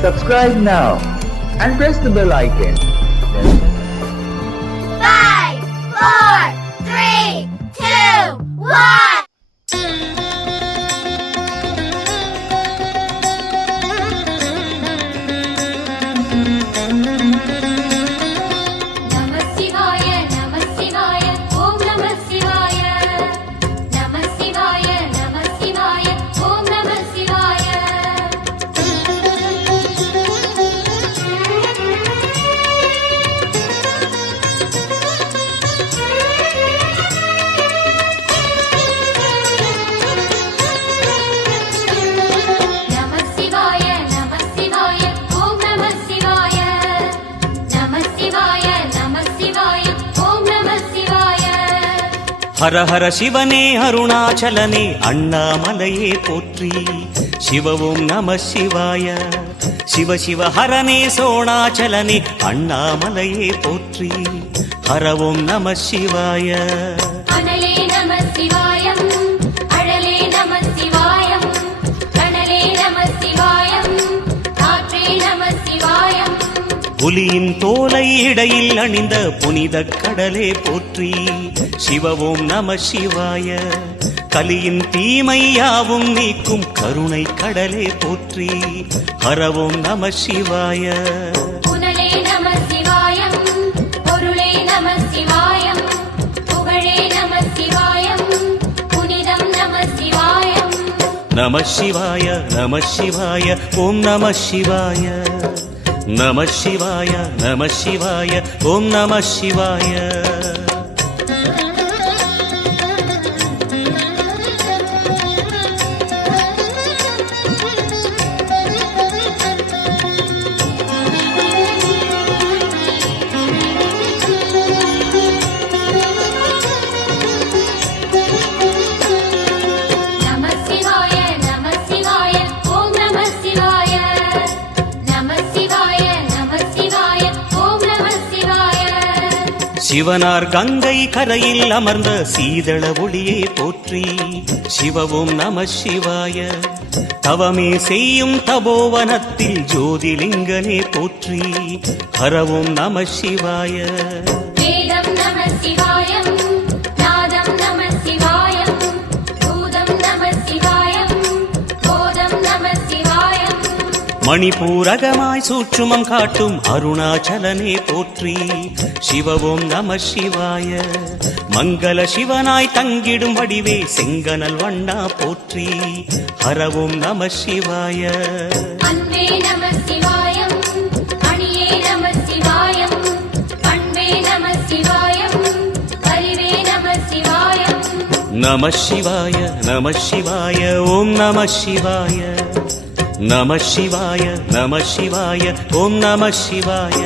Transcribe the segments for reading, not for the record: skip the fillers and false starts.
Subscribe now and press the bell icon. 5, 4, 3, 2, 1. Hara Hara சிவனே அருணாச்சலனே அண்ணாமலையே போற்றி சிவவும் நம சிவாய சிவ சிவ ஹரனே சோணாச்சலனே அண்ணாமலையே போற்றி ஹரவும் நம சிவாய அனலே நம சிவாயம் அழலே நம சிவாயம் கனலே நம சிவாயம் காற்றே நம சிவாயம் புலியின் தோலை இடையில் அணிந்த புனித கடலே போற்றி சிவவும் நம சிவாய கலியின் தீமையாவும் நீக்கும் கருணை கடலே போற்றி ஹரவும் நம சிவாய புனலே நம சிவாயம் பொருளே நம சிவாயம் புகழே நம சிவாயம் புனிதம் நம சிவாயம் நம சிவாய நம சிவாய ஓம் நம சிவாய நம சிவாய நம சிவாய ஓம் நம சிவாய சிவனார் கங்கை கரையில் அமர்ந்த சீதள ஒளியே போற்றி சிவவும் நம சிவாய தவமே செய்யும் தபோவனத்தில் ஜோதிலிங்கனே போற்றி ஹரவும் நம சிவாய வேதம் நம சிவாயம் நாதம் நம சிவாயம் பூதம் நம சிவாயம் போதம் நம சிவாயம் மணிபூரகமாய் சூட்சுமம் காட்டும் அருணாச்சலனே போற்றி சிவவும் நம சிவாய மங்கள சிவனாய் தங்கிடும் வடிவே செங்கனல் வண்ணா போற்றி ஹரவும் நம சிவாய அன்பே நம சிவாயம் அணியே நம சிவாயம் பண்பே நம சிவாயம் அறிவே நம சிவாயம் நம சிவாய நம சிவாய ஓம் நம சிவாய நம சிவாய நம சிவாய ஓம் நம சிவாய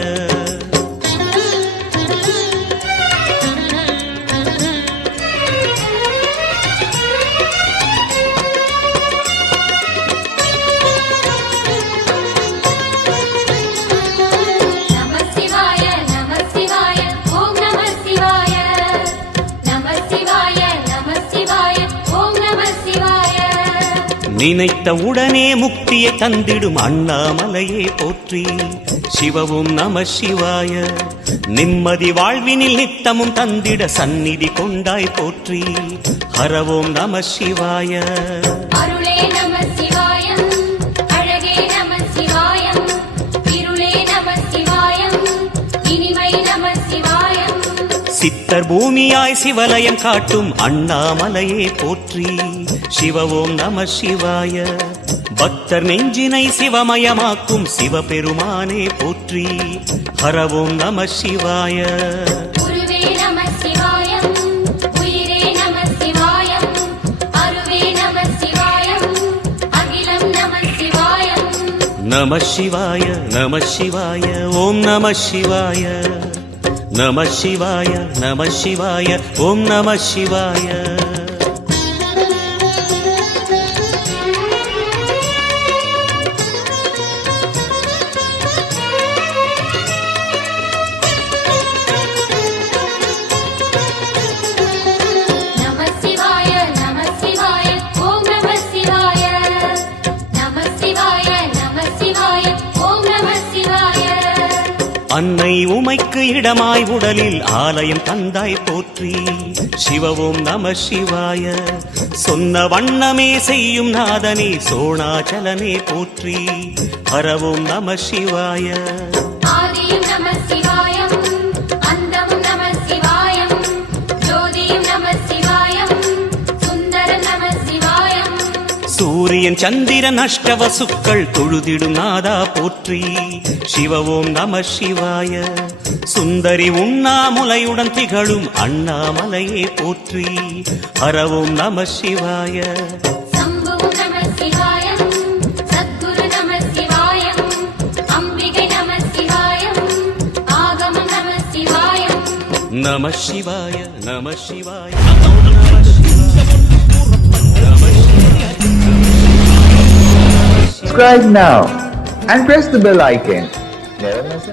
நினைத்த உடனே முக்தியை தந்திடும் அண்ணாமலையே போற்றி சிவவும் நம சிவாய நிம்மதி வாழ்வினில் நித்தமும் தந்திட சந்நிதி கொண்டாய் போற்றி ஹரவோம் நம சிவாய அருளே நம சிவாயம் அழகே நம சிவாயம் இருளே நம சிவாயம் இனிமை நம சிவாயம் சித்தர் பூமியாய் சிவலயம் காட்டும் அண்ணாமலையே போற்றி சிவவோம் நம சிவாய பக்தர் நெஞ்சினை சிவமயமாக்கும் சிவபெருமானே போற்றி ஹரவோம் நம சிவாய குருவே நம சிவாயம் உயிரே நம சிவாயம் அருவே நம சிவாயம் அகிலம் நம சிவாயம் நம சிவாய நம சிவாய ஓம் நம சிவாய நம சிவாய நம சிவாய ஓம் நம சிவாய ஓம் நம சிவாய நம சிவாய நம சிவாய ஓம் அன்னை உமைக்கு இடமாய் உடலில் ஆலயம் தந்தாய் போற்றி. சிவ ஓம் நம சிவாய. சொன்ன வண்ணமே செய்யும் நாதனே சோணாச்சலனே போற்றி. ஹர ஓம் நம சிவாய. ஆதியும் நம சிவாயம் அந்தமும் நம சிவாயம் ஜோதியும் நம சிவாயம் சுந்தரம் நம சிவாயம். சூரியன் சந்திரன் அஷ்டவசுக்கள் தொழுதிடும் நாதா போற்றி. சிவ ஓம் நம சிவாய. சுந்தரி உண்ணாமுலையுடன் திகழும் அண்ணாமலையே போற்றி. ஹர ஓம் நம சிவாய. சம்புவும் நம சிவாயம் சத்குரு நம சிவாயம் அம்பிகை நம சிவாயம் ஆகமம் நம சிவாயம். நம சிவாய நம சிவாய. Subscribe now and press the bell icon. Never miss an